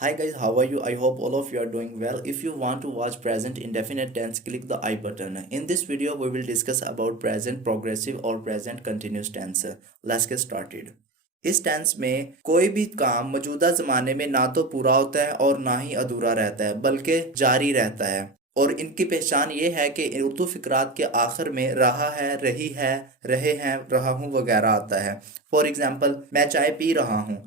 Hi guys, how are you? I hope all of you are doing well. If you want to watch present indefinite tense, click the I button. In this video, we will discuss about present progressive और present continuous tense. Let's get started. इस tense में कोई भी काम मौजूदा जमाने में ना तो पूरा होता है और ना ही अधूरा रहता है, बल्कि जारी रहता है। और इनकी पहचान ये है कि उर्दू फिक्रात के आखिर में रहा है, रही है, रहे हैं, रहा हूँ वगैरह आता है। फॉर एग्जाम्पल, मैं चाय पी रहा हूँ,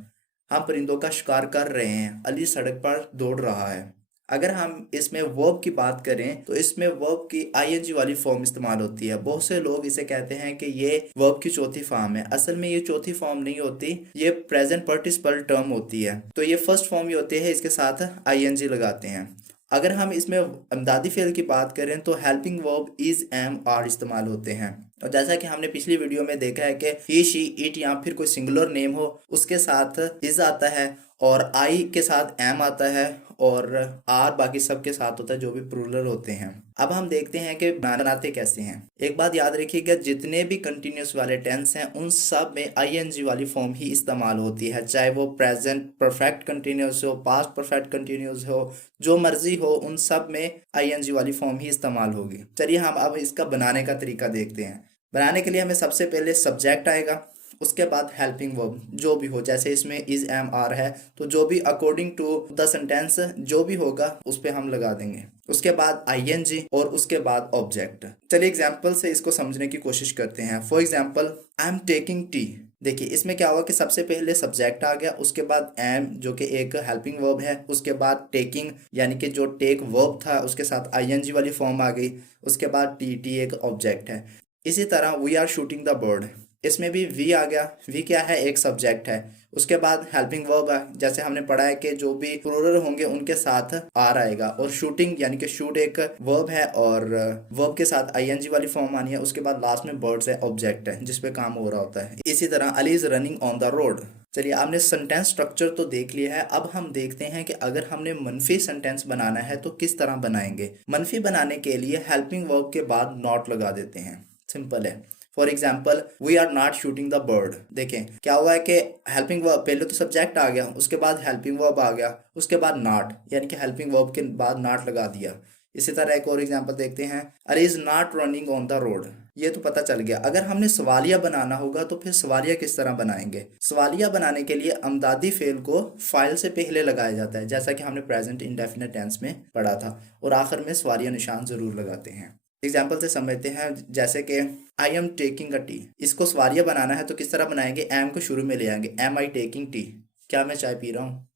हम परिंदों का शिकार कर रहे हैं, अली सड़क पर दौड़ रहा है। अगर हम इसमें वर्ब की बात करें तो इसमें वर्ब की आईएनजी वाली फॉर्म इस्तेमाल होती है। बहुत से लोग इसे कहते हैं कि ये वर्ब की चौथी फॉर्म है। असल में ये चौथी फॉर्म नहीं होती, ये प्रेजेंट पार्टिसिपल टर्म होती है। तो ये फर्स्ट फॉर्म ही होती है, इसके साथ आईएनजी लगाते हैं। अगर हम इसमें अमदादी फेल की बात करें तो helping verb is, am, are इस्तेमाल होते हैं। और जैसा कि हमने पिछली वीडियो में देखा है कि ही, शी, इट या फिर कोई सिंगुलर नेम हो उसके साथ इज आता है, और आई के साथ एम आता है, और आर बाकी सब के साथ होता है जो भी प्लूरल होते हैं। अब हम देखते हैं कि बनाते कैसे हैं। एक बात याद रखिएगा, जितने भी कंटिन्यूस वाले टेंस हैं उन सब में आईएनजी वाली फॉर्म ही इस्तेमाल होती है, चाहे वो प्रेजेंट परफेक्ट कंटिन्यूस हो, पास्ट परफेक्ट कंटिन्यूस हो, जो मर्जी हो, उन सब में आईएनजी वाली फॉर्म ही इस्तेमाल होगी। चलिए हम अब इसका बनाने का तरीका देखते हैं। बनाने के लिए हमें सबसे पहले सब्जेक्ट आएगा, उसके बाद हेल्पिंग वर्ब जो भी हो, जैसे इसमें इज, एम, आर है तो जो भी अकॉर्डिंग टू द सेंटेंस जो भी होगा उस पे हम लगा देंगे। उसके बाद आईएनजी और उसके बाद ऑब्जेक्ट। चलिए एग्जांपल से इसको समझने की कोशिश करते हैं। For example, I am taking tea. देखिए इसमें क्या हुआ कि सबसे पहले सब्जेक्ट आ गया, उसके बाद एम जो कि एक हेल्पिंग वर्ब है, उसके बाद टेकिंग यानी कि जो टेक वर्ब था उसके साथ आईएनजी वाली फॉर्म आ गई, उसके बाद टी, टी एक ऑब्जेक्ट है। इसी तरह we are shooting the bird, इसमें भी वी आ गया। वी क्या है? एक सब्जेक्ट है। उसके बाद हेल्पिंग वर्ब है, जैसे हमने पढ़ा है कि जो भी प्लूरल होंगे उनके साथ आर आएगा। और शूटिंग यानी कि शूट एक वर्ब है और वर्ब के साथ आईएनजी वाली फॉर्म आनी है। उसके बाद लास्ट में बर्ड्स है, ऑब्जेक्ट है जिसपे काम हो रहा होता है। इसी तरह Ali is running on the road. चलिए आपने सेंटेंस स्ट्रक्चर तो देख लिया है, अब हम देखते हैं कि अगर हमने मनफी सेंटेंस बनाना है तो किस तरह बनाएंगे। मनफी बनाने के लिए हेल्पिंग वर्ब के बाद नॉट लगा देते हैं, सिंपल है। For example, we are not shooting the bird. देखें क्या हुआ है कि हेल्पिंग वर्ब पहले तो सब्जेक्ट आ गया, उसके बाद हेल्पिंग वर्ब आ गया, उसके बाद नॉट यानी कि हेल्पिंग वर्ब के बाद नॉट लगा दिया। इसी तरह एक और एग्जांपल देखते हैं, अरे is not running on the road. ये तो पता चल गया। अगर हमने सवालिया बनाना होगा तो फिर सवालिया किस तरह बनाएंगे। सवालिया बनाने के लिए अमदादी फेल को फाइल से पहले लगाया जाता है, जैसा कि हमने प्रेजेंट इंडेफिनिट टेंस में पढ़ा था, और आखिर में सवालिया निशान जरूर लगाते हैं। एग्जाम्पल से समझते हैं, जैसे कि I am taking a T. इसको सवालिया बनाना है तो किस तरह बनाएंगे? एम को शुरू में ले आएंगे, एम आई टेकिंग टी, क्या मैं चाय पी रहा हूँ।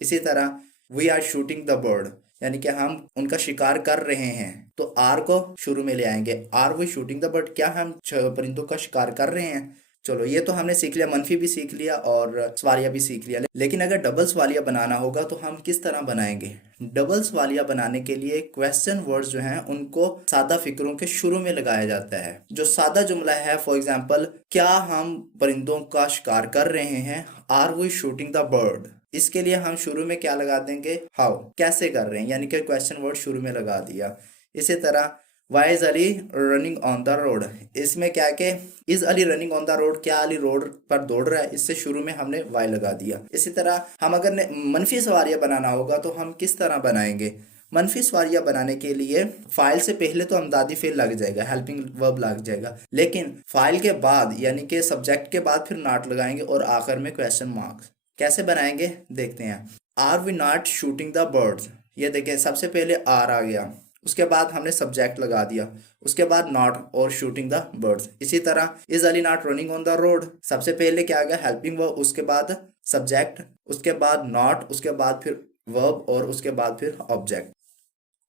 इसी तरह we are shooting the bird, यानी कि हम उनका शिकार कर रहे हैं, तो आर को शुरू में ले आएंगे, are we shooting the bird, क्या हम परिंदों का शिकार कर रहे हैं। चलो ये तो हमने सीख लिया, मनफी भी सीख लिया और सवालिया भी सीख लिया। लेकिन अगर डबल सवालिया बनाना होगा तो हम किस तरह बनाएंगे। डबल सवालिया बनाने के लिए क्वेश्चन वर्ड्स जो हैं उनको सादा फिक्रों के शुरू में लगाया जाता है। जो सादा जुमला है, फॉर एग्जाम्पल, क्या हम परिंदों का शिकार कर रहे हैं, are we shooting the bird, इसके लिए हम शुरू में क्या लगा देंगे? हाउ, कैसे कर रहे हैं, यानी कि क्वेश्चन वर्ड शुरू में लगा दिया। इसी तरह why is Ali running on the road, इसमें क्या के is Ali running on the road, क्या अली रोड पर दौड़ रहा है, इससे शुरू में हमने वाई लगा दिया। इसी तरह हम अगर मनफी सवारियां बनाना होगा तो हम किस तरह बनाएंगे। मनफी सवारियां बनाने के लिए फाइल से पहले तो अमदादी फेल लग जाएगा, हेल्पिंग वर्ब लग जाएगा, लेकिन फाइल के बाद यानी कि सब्जेक्ट के बाद फिर नॉट लगाएंगे और आखिर में क्वेश्चन मार्क्स। कैसे बनाएंगे देखते हैं। Are we not shooting the birds, ये देखें सबसे पहले आर आ गया, उसके बाद हमने सब्जेक्ट लगा दिया, उसके बाद नॉट और शूटिंग द बर्ड्स। इसी तरह is Ali not running on the road, सबसे पहले क्या आ गया? हेल्पिंग वर्ब, उसके बाद सब्जेक्ट, उसके बाद नॉट, उसके बाद फिर वर्ब और उसके बाद फिर ऑब्जेक्ट।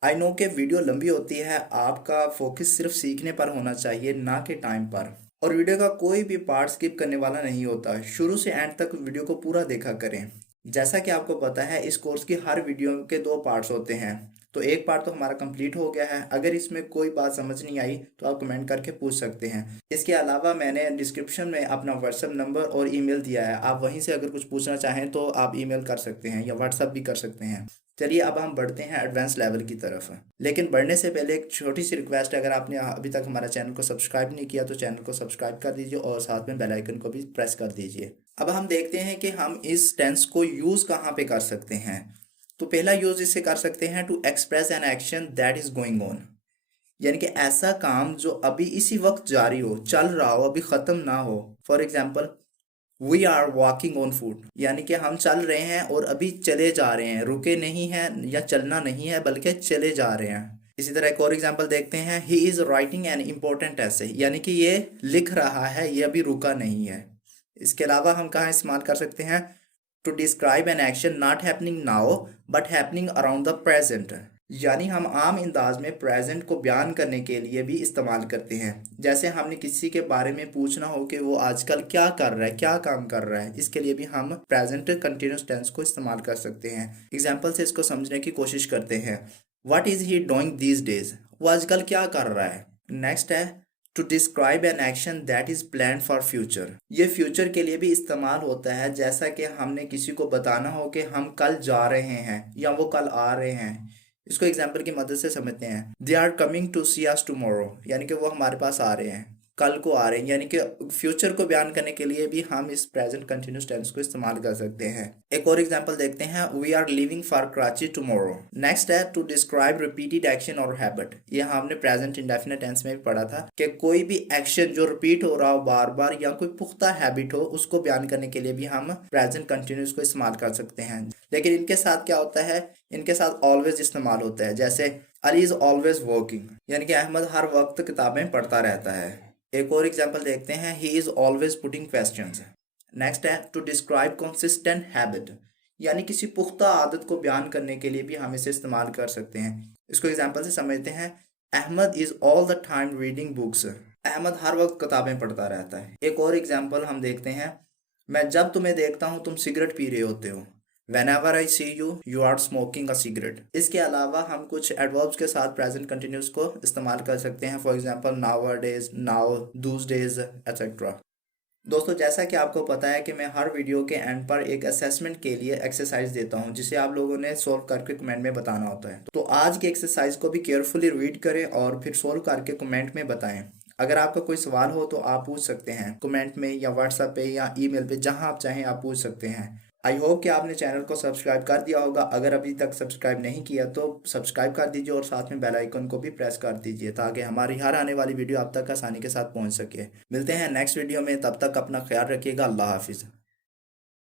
आई नो कि वीडियो लंबी होती है, आपका फोकस सिर्फ सीखने पर होना चाहिए, ना कि टाइम पर। और वीडियो का कोई भी पार्ट स्किप करने वाला नहीं होता, शुरू से एंड तक वीडियो को पूरा देखा करें। जैसा कि आपको पता है इस कोर्स की हर वीडियो के दो पार्ट्स होते हैं, तो एक पार्ट तो हमारा कंप्लीट हो गया है। अगर इसमें कोई बात समझ नहीं आई तो आप कमेंट करके पूछ सकते हैं। इसके अलावा मैंने डिस्क्रिप्शन में अपना व्हाट्सएप नंबर और ईमेल दिया है, आप वहीं से अगर कुछ पूछना चाहें तो आप ईमेल कर सकते हैं या व्हाट्सएप भी कर सकते हैं। चलिए अब हम बढ़ते हैं एडवांस लेवल की तरफ। लेकिन बढ़ने से पहले एक छोटी सी रिक्वेस्ट है, अगर आपने अभी तक हमारा चैनल को सब्सक्राइब नहीं किया तो चैनल को सब्सक्राइब कर दीजिए और साथ में बेल आइकन को भी प्रेस कर दीजिए। अब हम देखते हैं कि हम इस टेंस को यूज़ कहाँ पे कर सकते हैं। तो पहला यूज इससे कर सकते हैं to express an action that is going on, यानी कि ऐसा काम जो अभी इसी वक्त जारी हो, चल रहा हो, अभी खत्म ना हो। For example, we are walking on foot, यानी कि हम चल रहे हैं और अभी चले जा रहे हैं, रुके नहीं हैं या चलना नहीं है बल्कि चले जा रहे हैं। इसी तरह एक और एग्जांपल देखते हैं, he is writing an important ऐसे, यानी कि ये लिख रहा है, ये अभी रुका नहीं है। इसके अलावा हम कहाँ इस्तेमाल कर सकते हैं, to describe an action not happening now but happening around the present, यानी हम आम अंदाज में प्रेजेंट को बयान करने के लिए भी इस्तेमाल करते हैं। जैसे हमने किसी के बारे में पूछना हो कि वो आजकल क्या कर रहा है, क्या काम कर रहा है, इसके लिए भी हम प्रेजेंट कंटिन्यूस टेंस को इस्तेमाल कर सकते हैं। एग्जाम्पल से इसको समझने की कोशिश करते हैं, what is he doing these days, वो आजकल क्या कर रहा है। नेक्स्ट है to describe an action that is plan for future, ये फ्यूचर के लिए भी इस्तेमाल होता है। जैसा कि हमने किसी को बताना हो कि हम कल जा रहे हैं या वो कल आ रहे हैं, इसको एग्जाम्पल की मदद से समझते हैं, they are coming to see us tomorrow, यानी कि वो हमारे पास आ रहे हैं, कल को आ रहे हैं, यानी कि फ्यूचर को बयान करने के लिए भी हम इस प्रेजेंट कंटिन्यूस टेंस को इस्तेमाल कर सकते हैं। एक और एग्जांपल देखते हैं, we are leaving for Karachi tomorrow. Next है टू डिस्क्राइब रिपीटेड एक्शन और हैबिट, ये हमने प्रेजेंट इंडेफिनिट टेंस में भी पढ़ा था कि कोई भी एक्शन जो रिपीट हो रहा हो बार बार या कोई पुख्ता हैबिट हो, उसको बयान करने के लिए भी हम प्रेजेंट कंटिन्यूस को इस्तेमाल कर सकते हैं। लेकिन इनके साथ क्या होता है, इनके साथ ऑलवेज इस्तेमाल होता है। जैसे अली इज ऑलवेज वर्किंग, यानी कि अहमद हर वक्त किताबें पढ़ता रहता है। एक और एग्जांपल देखते हैं, he is always putting questions. Next है टू डिस्क्राइब कंसिस्टेंट हैबिट, यानी किसी पुख्ता आदत को बयान करने के लिए भी हम इसे इस्तेमाल कर सकते हैं। इसको एग्जांपल से समझते हैं, Ahmad is all the time reading books, Ahmad हर वक्त किताबें पढ़ता रहता है। एक और एग्जांपल हम देखते हैं, मैं जब तुम्हें देखता हूँ तुम सिगरेट पी रहे होते हो, Whenever I see you, you are smoking a cigarette। इसके अलावा हम कुछ एडवर्ब्स के साथ प्रेजेंट कंटिन्यूस को इस्तेमाल कर सकते हैं। For example, nowadays, now, those days, etc। दोस्तों, जैसा कि आपको पता है कि मैं हर वीडियो के एंड पर एक असेसमेंट के लिए एक्सरसाइज देता हूं, जिसे आप लोगों ने सोल्व करके कमेंट में बताना होता है। तो आज के एक्सरसाइज को भी केयरफुली रीड करें और फिर सोल्व करके कमेंट में बताएं। अगर आपका कोई सवाल हो तो आप पूछ सकते हैं कमेंट में या व्हाट्सएप पे या ईमेल पे, जहां आप चाहें आप पूछ सकते हैं। आई होप कि आपने चैनल को सब्सक्राइब कर दिया होगा। अगर अभी तक सब्सक्राइब नहीं किया तो सब्सक्राइब कर दीजिए और साथ में बेल आइकन को भी प्रेस कर दीजिए, ताकि हमारी हर आने वाली वीडियो आप तक आसानी के साथ पहुंच सके। मिलते हैं नेक्स्ट वीडियो में, तब तक अपना ख्याल रखिएगा। अल्लाह हाफिज़।